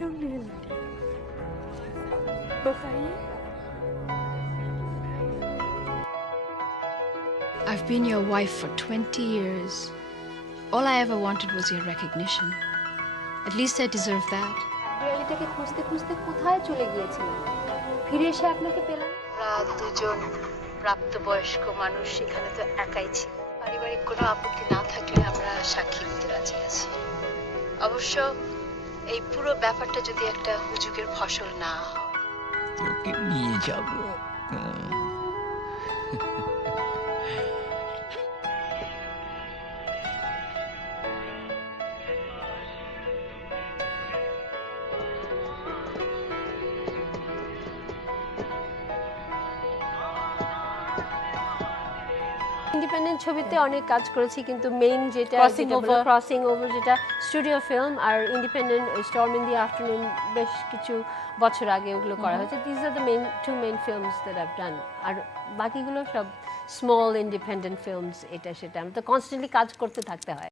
alhamdulillah Bukhari? I've been your wife for 20 years. All I ever wanted was your recognition. At least I deserve that. বিড়ালিটাকে খুঁজতে খুঁজতে কোথায় চলে গিয়েছিলাম ফিরে এসে আপনাকে পেলাম আমরা দুজন প্রাপ্তবয়স্ক মানুষ সেখানে তো একাই ছিল পারিবারিক কোনো আপত্তি না থাকলে আমরা সাক্ষী দিতে রাজি আছি অবশ্য এই পুরো ব্যাপারটা যদি একটা হুজুগের ফসল না হয়। তোকে নিয়ে যাব। ইন্ডিপেন্ডেন্ট ছবিতে অনেক কাজ করেছি কিন্তু মেইন যেটা ক্রসিং ওভার যেটা studio film R independent storm in the afternoon বেশ কিছু বছর আগে ওগুলো করা হয়েছে। This are the main two main films that I've done আর বাকিগুলো সব স্মল ইন্ডিপেন্ডেন্ট ফিল্মস এটা সেটা। আমি তো কনস্ট্যান্টলি কাজ করতে থাকতে হয়।